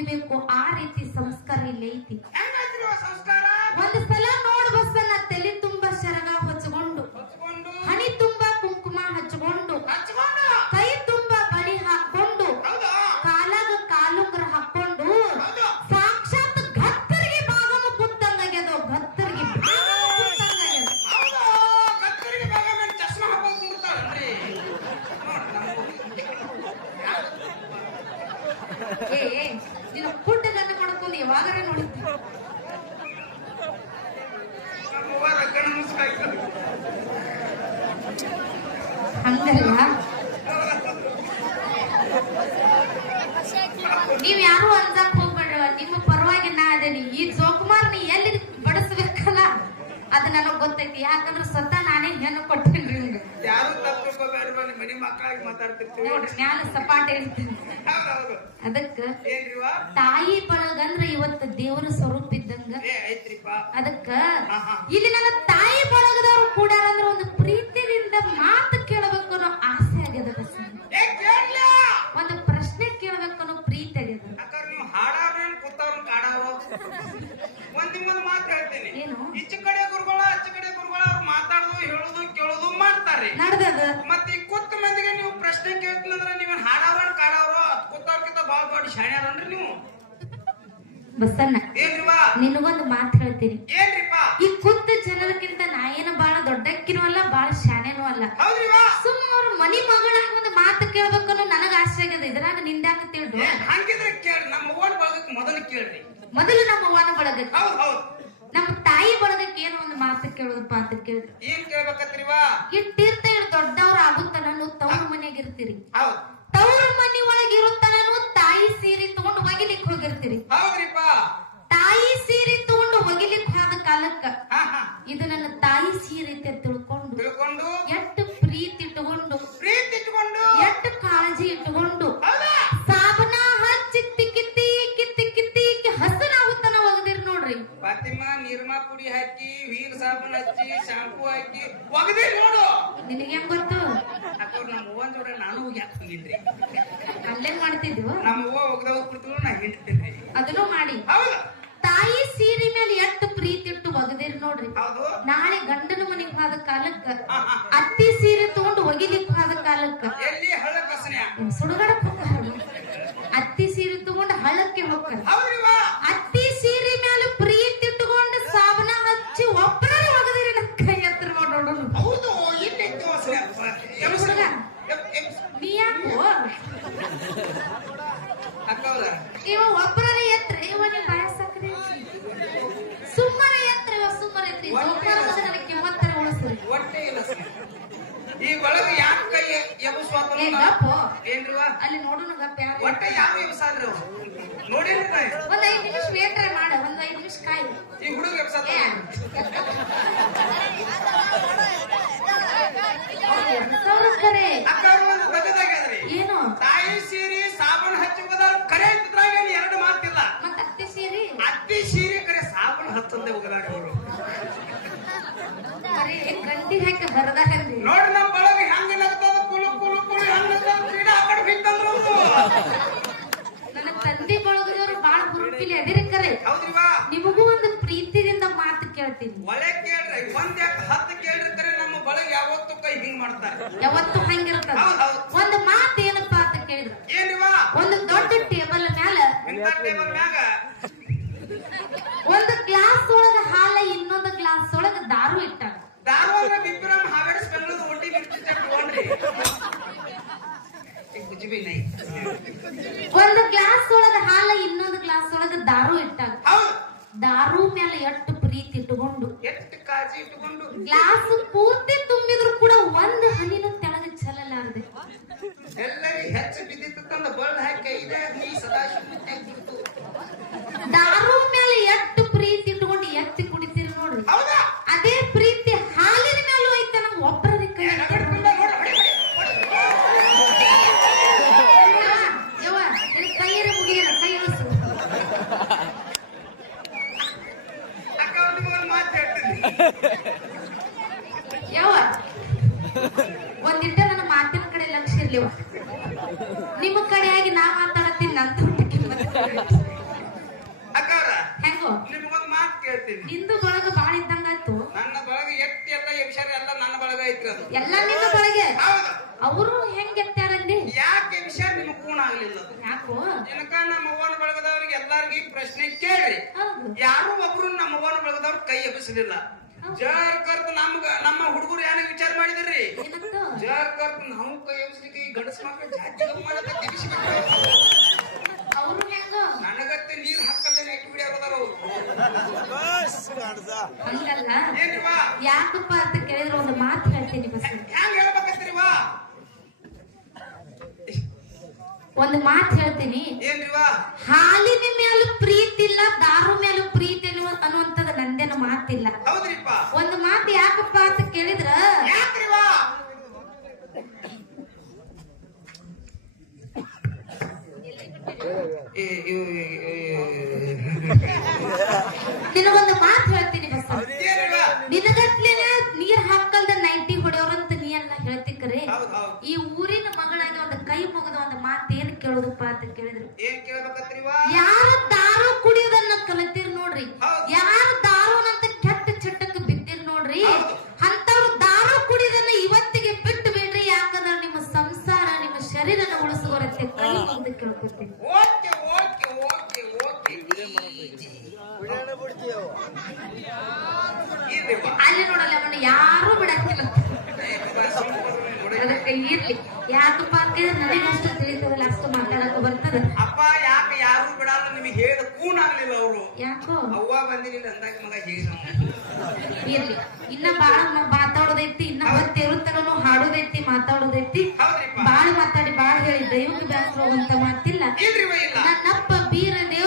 ಮುಗಿಬೇಕು ಆ ರೀತಿ ಸಂಸ್ಕಾರ ಇಲ್ಲಿ ಐತಿ. ಸಂಸ್ಕಾರ ಒಂದು ಸಲ ನೋಡ್ ಬಸ್ಸನ್ನ ತಲೆ ತುಂಬಾ ಶರಗ ಹೊಚ್ಕೊಂಡು ಹಣಿ ತುಂಬಾ ಕುಂಕುಮ ಹಚ್ಕೊಂಡು ಕೈ ತುಂಬಾ ಬಳಿ ಹಾಕೊಂಡು ಕಾಲಾಗ ಕಾಲುಂಗ್ರ ಹಾಕೊಂಡು ಸಾಕ್ಷಾತ್ ಭಕ್ತರಿಗೆ ಭಾಗಮ ಕೂತಂಗಾಗ್ಯದ. ಭಕ್ತರಿಗೆ ನೀನು ಫುಡ್ ಗಂಡ ಮಾಡ್ಕೊಂಡು ಯಾವಾಗರೇ ನೋಡಿದ್ದೆ ಹಂಗಲ್ಲ. ನೀವ್ ಯಾರು ಅಂಜಾಕ್ ಹೋಗ್ಬೇಡ, ನಿಮ್ಮ ಪರವಾಗಿ ನಾ ಅದೇನಿ. ಈ ಜೋಕುಮಾರ್ ನೀ ಎಲ್ಲಿ ಬಡಿಸ್ಬೇಕಲ್ಲ ಅದ ನನಗ್ ಗೊತ್ತೈತಿ. ಯಾಕಂದ್ರೆ ಸ್ವತಃ ನಾನೇ ಹೆಣ್ಣು ಕೊಟ್ಟೇನ್ರಿ ನಿಮ್ಗೆ. ಯಾರು ತಪ್ಪಿಸ್ಕೋಬೇಡ್ರಿ, ಮನಿ ಮಕ್ಕಳಾಗಿ ಮಾತಾಡ್ತಿರ್ತೀವಿ. ಜ್ಞಾನ ಸಪಾಟ ಹೇಳ್ತೀನಿ. ಅದಕ್ಕ ತಾಯಿ ಬಳಗಂದ್ರ ಇವತ್ತು ದೇವರ ಸ್ವರೂಪ ಇದ್ದಂಗ. ಅದಕ್ಕ ಇಲ್ಲಿ ನನ್ನ ತಾಯಿ ಬಳಗದವ್ರು ಕೂಡ ಅಂದ್ರೆ ಒಂದು ಪ್ರೀತಿಯಿಂದ ಮಾತು ಕೇಳಬೇಕು ಅನ್ನೋ ಆಸೆ ಆಗ್ಯದ. ಒಂದು ಪ್ರಶ್ನೆ ಕೇಳಬೇಕು ಅನ್ನೋ ಪ್ರೀತಿ ಆಗ್ಯದ. ನೀವು ಹಾಡಾಡ್ರೇನು ಕೂತವ್ರನ್ನ ಕಾಡಾವ್ರು. ಒಂದ್ ಮಾತು ಹೇಳ್ತೀನಿ. ಏನು ಈಚೆ ಕಡೆ ಗುರುಗಳ ಆಚೆ ಕಡೆ ಗುರುಗಳ ಅವ್ರು ಮಾತಾಡೋದು ಹೇಳೋದು ಕೇಳೋದು ಮಾಡ್ತಾರೆ ನಡ್ದದ. ಮತ್ತೆ ಈ ಕೂತ ಮಂದಿಗೆ ನೀವು ಪ್ರಶ್ನೆ ಕೇಳ್ತೀನಂದ್ರೆ ನೀವು ಹಾಡಾವ್ರ ಕಾಡಾವ್ರು ಕೂತವ್ರಕ್ಕಿಂತ ಬಾಳ್ ದೊಡ್ಡ ಶಾಣ್ಯಾರನ್ರಿ ನೀವು. ಬಸಣ್ಣ ಏನ್ರಿವಾ ನಿನಗೊಂದು ಮಾತು ಹೇಳ್ತೀನಿ. ಏನ್ರಿಪ್ಪ ಈ ಕೂತ ಜನರಕ್ಕಿಂತ ನಾ ಏನು ಬಾಳ ದೊಡ್ಡಕ್ಕಿನೂ ಅಲ್ಲ ಬಾಳ ಶಾಣೆನೂ ಅಲ್ಲ. ಹೌದ್ರಿವಾ ಸುಮ್ಮ ಅವ್ರ ಮನಿ ಮಗಳಾಗ ಒಂದು ಮಾತು ಕೇಳ್ಬೇಕು ಅನ್ನೋ ನನಗ ಆಸೆ ಆಗ್ಯದ. ಇದ್ರಾಗ ನಿಂದ್ಯಾಕ ತಿಳ್ದು ಹಂಗಿದ್ರೆ ಕೇಳಿ. ನಮ್ಮ ಅವ್ವನ ಬಳಗಕ್ಕೆ ಮೊದಲು ಕೇಳ್ರಿ. ಮೊದಲು ನಮ್ಮ ಅವ್ವನ ಬಳಗಕ್ಕೆ, ಹೌದ್ ಹೌದ್ ನಮ್ಮ ತಾಯಿ ಬಳಗಕ್ಕೆ ಏನು ಒಂದು ಮಾತು ಕೇಳೋದಪ್ಪ ಅಂತ ಕೇಳಿದ್ರು. ಏನ್ ಕೇಳ್ಬೇಕತ್ರಿವಾ? ಇಟ್ಟಿರ್ತ ದೊಡ್ಡವ್ರ ಆಗುತ್ತಾನ ನೀವು ತವ್ರ ಮನೆಯಾಗ ಇರ್ತೀರಿ. ಹೌದ್ ತವ್ರ ಮನಿ ಒಳಗೆ ಇರುತ್ತಾನ ತಾಯಿ ಸೀರೆ ತಗೊಂಡು ಒಗಿಲಿಕ್ ಹೋಗಿರ್ತೀರಿ. ಹೌದ್ರಿಪ್ಪ ತಾಯಿ ಸೀರೆ ತಗೊಂಡು ಒಗಿಲಿಕ್ ಹೋದ ಕಾಲಕ್ಕ ಇದು ನನ್ನ ತಾಯಿ ಸೀರೆ ಅಂತ ತಿಳ್ಕೊಂಡು ಎಷ್ಟು ಪ್ರೀತಿ ಇಟ್ಟುಕೊಂಡು ಎಷ್ಟು ಕಾಳಜಿ ಇಟ್ಟುಕೊಂಡು ಸಾಬನ ಹಚ್ಚಿ ಕಿತ್ತಿ ಕಿತ್ತಿ ಕಿತ್ತಿ ಹಸನಾಗುತ್ತಾನ ಒಗದಿರ್ ನೋಡ್ರಿ. ಫಾತಿಮಾ ನಿರ್ಮಾ ಪುಡಿ ಹಾಕಿ ವೀರ್ ಸಾಬನ್ ಹಚ್ಚಿ ಶಾಂಪೂ ಹಾಕಿ ಒಗದಿ ನೋಡು. ನಿನಗೆ ಹೆಂಗ್ ಗೊತ್ತು? ಅಕ್ಕವ್ರು ನಮ್ಮ ಅವ್ವನ ಜೋಡ ನಾನು ಹೋಗ್ಯಾಕ ಹೋಗಿದ್ರಿ. ಅಲ್ಲೇ ಮಾಡ್ತಿದ್ವು. ನಮ್ಮ ಅವ್ವ ಒಗದ ಕುರ್ತು ನಾ ಹಿಂಡ್ತೀನಿ. ಅದನ್ನು ಮಾಡಿ ಹೌದು. ತಾಯಿ ಸೀರೆ ಮೇಲೆ ಎಷ್ಟು ಪ್ರೀತಿ ಇಟ್ಟು ಒಗದಿರ್ ನೋಡ್ರಿ. ಹೌದು. ನಾಳೆ ಗಂಡನ ಮನೆಗೆ ಹೋದ ಕಾಲಕ್ಕ ಅತ್ತಿ ಸೀರೆ ತಗೊಂಡು ಒಗಿಲಿಕ್ ಹೋದ ಕಾಲಕ್ಕ ಎಲ್ಲಿ ಹಳ್ಳ ಕಸನ್ಯಾ ಸುಡುಗಡಕ್ ಹೋಗ್ತಾರ. ಅತ್ತಿ ಸೀರೆ ತಗೊಂಡು ಹಳ್ಳಕ್ಕೆ ಹೋಗ್ತಾರ. ಹೌದ್ರಿವಾ ಅತ್ತಿ ಸೀರೆ ಮೇಲೆ ಪ್ರೀತಿ ಇಟ್ಟುಕೊಂಡು ಸಾಬನ ಹಚ್ಚಿ ಒಬ್ಬರ ಒಗದಿರಿ ನನ್ನ ಕೈ ಹತ್ರ ನೋಡೋಣ. ಹೌದು. ಎಲ್ಲಿ ಹುಡುಗ ನೀ ಯಾಕೋ ಅಕ್ಕವ್ರ ಇವ ಒಬ್ಬರ ಎತ್ರ ಇವ ನೀ ಬಾಯಸಕ್ರಿ ಸುಮ್ಮನೆ ಎತ್ರ ಇವ ಸುಮ್ಮನೆ ಐತ್ರಿ. ನನಗೆ ಕಿಮ್ಮತ್ತರ ಉಳಿಸ್ರಿ. ಹೊಟ್ಟೆ ಇಲ್ಲ ಈ ಒಳಗ ಯಾಕೆ ಕೈ ಎಬ್ಬಿಸ್ವಾತ ಏನ್ರಿವಾ? ಅಲ್ಲಿ ನೋಡೋಣ ಗಪ್ಪ ಹೊಟ್ಟೆ ಯಾವ ಎಬ್ಸಾದ್ರಿ ಅವ್ರು ನೋಡಿರಿ. ಒಂದ್ 5 ನಿಮಿಷ ವೇಟ್ರೆ ಮಾಡ, ಒಂದ್ 5 ನಿಮಿಷ ಕಾಯಿ. ಈ ಹುಡುಗ ಎಬ್ಸಾತ ಏನು ತಾಯಿ ಸೀರೆ ಸಾಬನ್ ಹಚ್ಚುವುದ ಕರೆ ಇದ್ರಾಗ ಎರಡು ಮಾತಿಲ್ಲ. ಮತ್ತ ಅತ್ತಿ ಸೀರೆ ಅತ್ತಿ ಸೀರೆ ಕರೆ ಸಾಬನ್ ಹಚ್ಚಂದೆ ಹೋಗದಾರ ಅವರು. ಗಂಟಿ ಹಾಕಿ ಬರದಾರ ನೋಡ್ರಿ ನಮ್ ಬಳಗ ಹೆಂಗ ನಗ್ತದ ಕುಲು ಕುಲು ಕುಲು ಹೆಂಗ ಕ್ರೀಡಾ ಆ ಕಡೆ ಬಿತ್ತಂದ್ರು. ನನ್ನ ತಂದೆ ಬಳಗದವರು ಬಾಳ ಹುರುಪಿಲಿ ಅದಿರಿ ಕರೆ. ಹೌದ್ರಿವಾ ನಿಮಗೂ ಒಂದು ಪ್ರೀತಿಯಿಂದ ಮಾತು ಕೇಳ್ತೀನಿ. ಒಳ್ಳೆ ಕೇಳ್ರಿ. ಒಂದ್ ಯಾಕೆ 10 ಕೇಳ್ರಿ ಕರೆ ನಮ್ಮ ಬಳಗ ಯಾವತ್ತು ಕೈ ಹಿಂಗ್ ಮಾಡ್ತಾರೆ. ಯಾವತ್ತು ಹಂಗಿರ್ತದ. ಒಂದು ಮಾತು ಏನಪ್ಪಾ ಅಂತ ಕೇಳಿದ್ರು. ಏನಿವಾ? ಒಂದು ದೊಡ್ಡ ಟೇಬಲ್ ಮ್ಯಾಲ ಒಂದು ಗ್ಲಾಸ್ ಒಳಗ ಹಾಲ ಇನ್ನೊಂದು ಗ್ಲಾಸ್ ಒಳಗ ದಾರು ಇಟ್ಟಾರ. ದಾರು ಅಂದ್ರೆ ಬಿಪ್ಪಿರಮ್ ಹಾವೇಡ್ಸ್ ಬೆಂಗಳೂರು ಒಟ್ಟಿ ಬಿರ್ತಿದ್ದೆ ತಗೊಂಡ್ರಿ. ಒಂದು ಗ್ಲಾಸ್ ಒಳಗ ಹಾಲ ಇನ್ನೊಂದು ಗ್ಲಾಸ್ ಒಳಗ ದಾರು ಇಟ್ಟಾರ. ದಾರು ಮೇಲೆ ಎಷ್ಟು ಪ್ರೀತಿ ಇಟ್ಟುಕೊಂಡು ಎಷ್ಟು ಕಾಳಜಿ ಇಟ್ಟುಕೊಂಡು ಗ್ಲಾಸ್ ಪೂರ್ತಿ ತುಂಬಿದ್ರು ಕೂಡ ಒಂದು ಹನಿನೂ ತೆಳಗ ಚೆಲ್ಲಲಾರದೆ ಎಲ್ಲರಿಗೆ ಹೆಚ್ಚು ಬಿದ್ದಿತ್ತು ತಂದ ಬಳ್ಳ ಹಾಕಿ ಇದೆ ನೀ ಸದಾ ದಾರು ಮೇಲೆ ಎಷ್ಟು ಪ್ರೀತಿ ಇಟ್ಟುಕೊಂಡು ಎತ್ತಿ ಕುಡಿತೀರಿ ನೋಡ್ರಿ. ಅದೇ ಪ್ರೀತಿ ಹಾಲಿನ ಮೇಲೂ ಐತೆ. ನಮ್ಗೆ ಒಬ್ಬರ ಕೈ ಕೈಯರ ಮುಗಿಯಲ್ಲ ಕೈ ಇಳಿಸು. ಯಾವ ಒಂದಿಟ್ಟ ನನ್ನ ಮಾತಿನ ಕಡೆ ಲಕ್ಷ್ಯ ಇರ್ಲಿವ. ನಿಮ್ಮ ಕಡೆಯಾಗಿ ನಾ ಮಾತಾಡತ್ತೀನಿ. ನನ್ನ ಇದ್ದೀನಿ. ನಿಂದು ಬಳಗ ಬಾಳ ಇದ್ದಂಗಾಯ್ತು. ನನ್ನ ಬಳಗ ಎತ್ತಿ ಎಲ್ಲ ಯಕ್ಷರ ಎಲ್ಲ ನನ್ನ ಬಳಗ ಐತ್ರಿ ಅದು. ಎಲ್ಲ ನಿನ್ನ ಬಳಗೆ. ಹೌದು. ಅವರು ಹೆಂಗೆತ್ತಾರಲ್ಲಿ? ಯಾಕೆ ವಿಷಯ ನಿಮ್ಗೆ ಕೂಣ ಆಗ್ಲಿಲ್ಲ ಅದು? ಯಾಕೋ? ಜನಕ ನಮ್ಮ ಅವ್ವನ ಬಳಗದವ್ರಿಗೆ ಎಲ್ಲಾರ್ಗಿ ಪ್ರಶ್ನೆ ಕೇಳ್ರಿ. ಹೌದು. ಯಾರು ಒಬ್ರು ನಮ್ಮ ಅವ್ವನ ಬಳಗದವ್ರ ಕೈ ಎಬ್ಬಿಸಲಿಲ್ಲ. ಜರ್ ಕರ್ತ ನಮ್ಮ ಹುಡುಗರು ಏನ ವಿಚಾರ ಮಾಡಿದ್ರಿ? ಏನಂತ? ಜರ್ ಕರ್ತ ನಾವು ಕೈ ಎಬ್ಬಿಸ್ಲಿಕ್ಕೆ ಈ ಗಂಡಸ ಮಕ್ಕಳು ಜಾತಿ ಮಾಡಕ್ಕೆ ತಿಳಿಸಿಬಿಟ್ರು. ಅವರು ಹೆಂಗ? ನನಗತ್ತೆ ನೀರ್ ಹಾಕಲ್ದೇನೆ ಇಟ್ಟು ಬಿಡಿಯಾಗದಾರ ಅವ್ರು. ಹಂಗಲ್ಲ. ಏನ್ರಿವಾ? ಯಾಕಪ್ಪ ಅಂತ ಕೇಳಿದ್ರೆ ಒಂದು ಮಾತು ಹೇಳ್ತೀನಿ ಬಸ್. ಹ್ಯಾಂಗ ಹೇಳ್ಬೇಕತ್ರಿವಾ? ಒಂದು ಮಾತು ಹೇಳ್ತೀನಿ. ಏನ್ರಿವಾ? ಹಾಲಿನ ಮೇಲೂ ಪ್ರೀತಿ ಇಲ್ಲ, ದಾರು ಮೇಲೂ ಪ್ರೀತಿ ಅನ್ನುವಂಥದ್ದು ನಂದೇನು ಮಾತಿಲ್ಲ. ಹೌದ್ರಿಪ್ಪ. ಒಂದು ಮಾತು ಯಾಕಪ್ಪ ಅಂತ ಕೇಳಿದ್ರ, ಯಾಕ್ರಿವಾ? ನಿನಗೊಂದು ಮಾತು ಹೇಳ್ತೀನಿ ಬಸ್. ಏನ್ರಿವಾ? ನಿನಗತ್ಲೇನೆ ನೀರ್ ಹಾಕಲ್ದ ನೈಟಿ ಹೊಡೆಯೋರಂತ ನೀ ಎಲ್ಲ ಹೇಳ್ತಿಕ್ಕರೆ, ಹೌದ್ ಹೌದ್. ಈ ಊರಿನ ಮಗಳಾಗಿ ಒಂದು ಕೈ ಮುಗಿದ ಒಂದು ಮಾತು ಏನ್ ಕೇಳೋದಪ್ಪ ಅಂತ ಕೇಳಿದ್ರು, ಏನ್ ಕೇಳ್ಬೇಕತ್ರಿವಾ? ಯಾರು ದಾರು ಕುಡಿಯೋದನ್ನ ಕಲಿತೀರಿ ನೋಡ್ರಿ, ಹೌದು. ಯಾರು ದಾರುನಂತ ಕೆಟ್ಟ ಚಟ್ಟಕ್ಕೆ ಬಿದ್ದಿರ್ ನೋಡ್ರಿ, ಹೌದು. ಅಂತವ್ರು ದಾರು ಕುಡಿಯೋದನ್ನ ಇವತ್ತಿಗೆ ಬಿಟ್ಟು ಬಿಡ್ರಿ. ಯಾಕಂದ್ರೆ ನಿಮ್ಮ ಸಂಸಾರ, ನಿಮ್ಮ ಶರೀರನ ಉಳಿಸುವರತ್ತೆ ಕೈ ಮುಗಿದು ಕೇಳ್ಕೊತೀನಿ. Okay okay okay okay. ಇರ್ರಿವಾ? ಅಲ್ಲಿ ನೋಡಲ್ಲ ಅವನ್ನ ಯಾರು ಬಿಡಕ್ಕಿಲ್ಲ. ಅದಕ್ಕೆ ಇರ್ಲಿ. ಯಾಕಪ್ಪ ಅಂತ ನನಗೆ ಅಷ್ಟು ತಿಳಿತದಲ್ಲ, ಅಷ್ಟು ಮಾತಾಡಕ ಬರ್ತದ. ಅಪ್ಪ ಯಾಕೆ ಯಾರು ಬಿಡಲ್ಲ ನಿಮಗೆ ಹೇಳಿದ ಕೂನ್ ಆಗ್ಲಿಲ್ಲ ಅವರು. ಯಾಕೋ? ಅವ್ವ ಬಂದಿನಿಲ್ಲ ಅಂದಾಗ ಮಗ ಹೇಳಿದ. ಇರ್ಲಿ. ಇನ್ನ ಬಾಳ ಮಾತಾಡೋದೈತಿ, ಇನ್ನ ಹೊತ್ತೇರುತ್ತನೂ ಹಾಡೋದೈತಿ, ಮಾತಾಡೋದೈತಿ. ಹೌದ್ರಿಪ್ಪ. ಬಾಳ ಮಾತಾಡಿ ಬಾಳ ಹೇಳಿ ದೈವಕ್ಕೆ ಬ್ಯಾಸರ ಹೋಗುವಂತ ಮಾತಿಲ್ಲ. ಇಲ್ರಿವ ಇಲ್ಲ. ನನ್ನಪ್ಪ ಬೀರದೆ